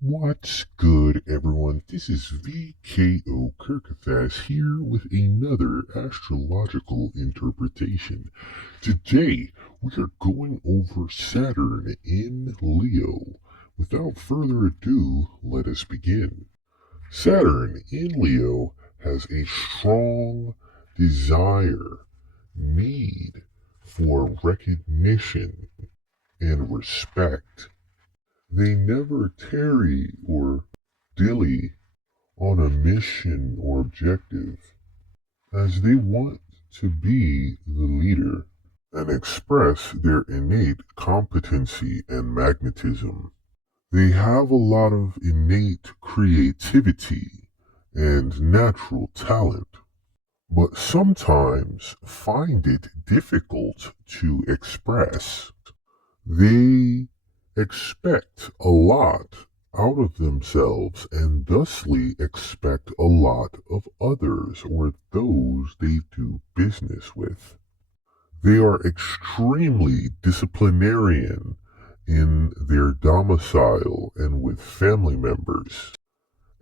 What's good, everyone? This is V.K.O Kurgaphas here with another astrological interpretation. Today, we are going over Saturn in Leo. Without further ado, let us begin. Saturn in Leo has a strong desire, need for recognition and respect. They never tarry or dilly on a mission or objective, as they want to be the leader and express their innate competency and magnetism. They have a lot of innate creativity and natural talent, but sometimes find it difficult to express. They expect a lot out of themselves and thusly expect a lot of others or those they do business with. They are extremely disciplinarian in their domicile and with family members.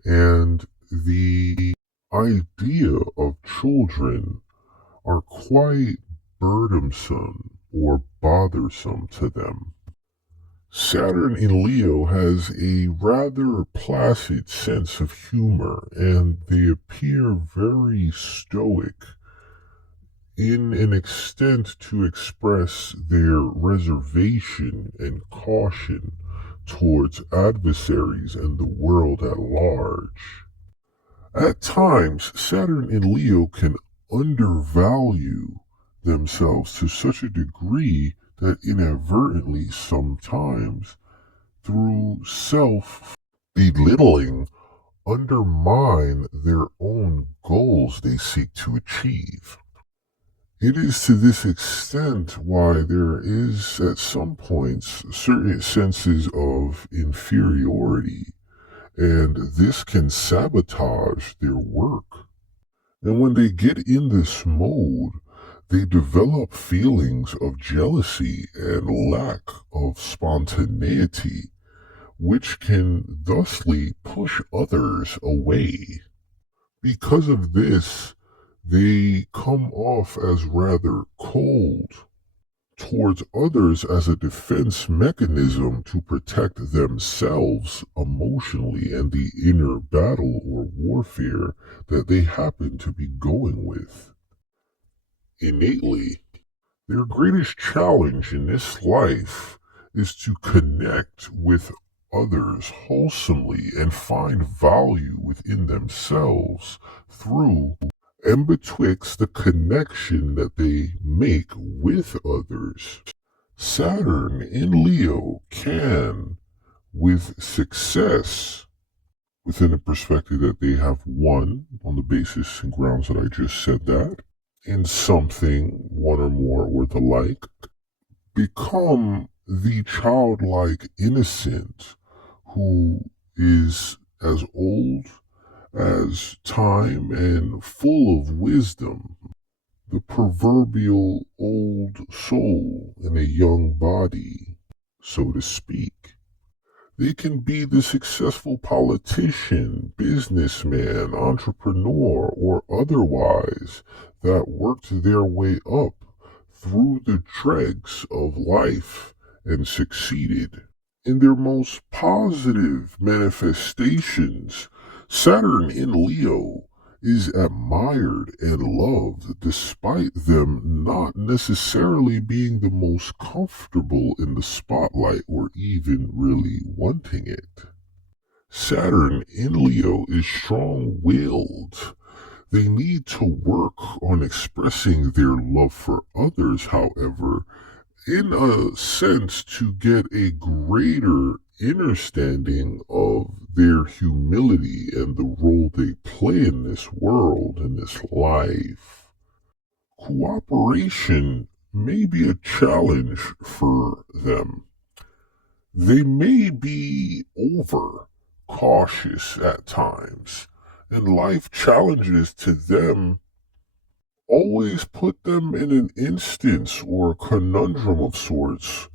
And the idea of children are quite burdensome or bothersome to them. Saturn in Leo has a rather placid sense of humor, and they appear very stoic in an extent to express their reservation and caution towards adversaries and the world at large. At times, Saturn in Leo can undervalue themselves to such a degree that inadvertently sometimes through self belittling undermine their own goals they seek to achieve. It is to this extent why there is at some points certain senses of inferiority, and this can sabotage their work. And when they get in this mode, they develop feelings of jealousy and lack of spontaneity, which can thusly push others away. Because of this, they come off as rather cold towards others as a defense mechanism to protect themselves emotionally and the inner battle or warfare that they happen to be going with. Innately, their greatest challenge in this life is to connect with others wholesomely and find value within themselves through and betwixt the connection that they make with others. Saturn in Leo can, with success, within the perspective that they have won on the basis and grounds that I just said that, in something, one or more, or the like, become the childlike innocent who is as old as time and full of wisdom, the proverbial old soul in a young body, so to speak. They can be the successful politician, businessman, entrepreneur, or otherwise that worked their way up through the dregs of life and succeeded. In their most positive manifestations, Saturn in Leo is admired and loved despite them not necessarily being the most comfortable in the spotlight or even really wanting it. Saturn in Leo is strong-willed. They need to work on expressing their love for others, however, in a sense to get a greater understanding of their humility and the role they play in this world, in this life. Cooperation may be a challenge for them. They may be over cautious at times, and life challenges to them always put them in an instance or a conundrum of sorts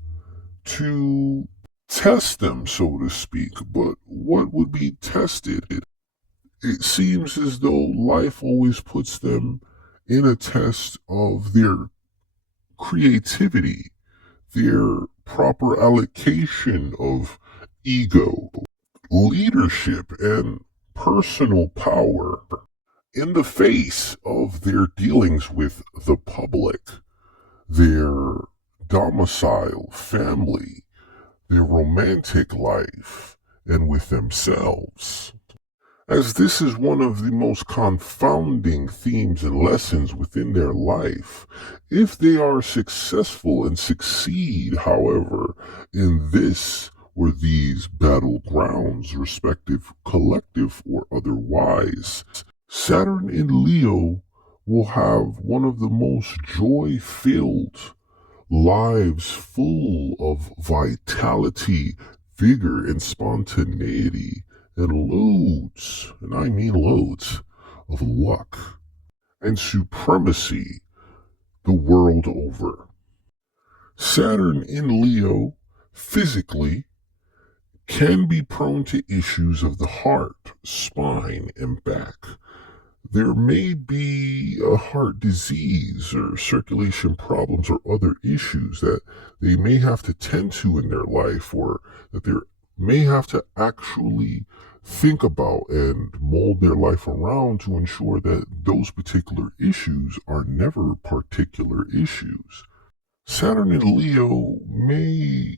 to test them, so to speak. But what would be tested? It seems as though life always puts them in a test of their creativity, their proper allocation of ego, leadership, and personal power in the face of their dealings with the public, their domicile, family, their romantic life, and with themselves. As this is one of the most confounding themes and lessons within their life, if they are successful and succeed, however, in this or these battlegrounds, respective collective or otherwise, Saturn in Leo will have one of the most joy-filled lives, full of vitality, vigor, and spontaneity, and loads, and I mean loads, of luck and supremacy the world over. Saturn in Leo, physically, can be prone to issues of the heart, spine, and back. There may be a heart disease or circulation problems or other issues that they may have to tend to in their life, or that they may have to actually think about and mold their life around to ensure that those particular issues are never particular issues. Saturn in Leo may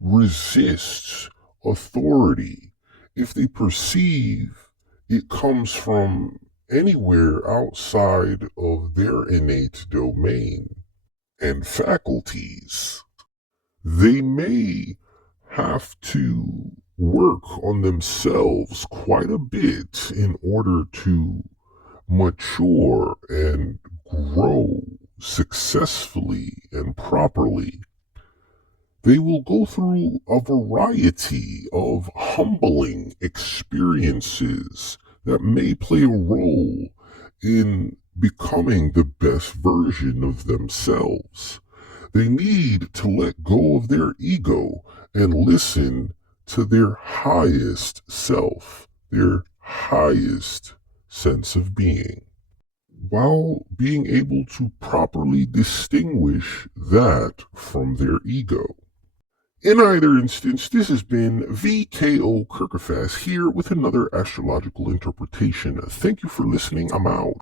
resist authority if they perceive it comes from anywhere outside of their innate domain and faculties. They may have to work on themselves quite a bit in order to mature and grow successfully and properly. They will go through a variety of humbling experiences that may play a role in becoming the best version of themselves. They need to let go of their ego and listen to their highest self, their highest sense of being, while being able to properly distinguish that from their ego. In either instance, this has been V.K.O Kurgaphas here with another astrological interpretation. Thank you for listening. I'm out.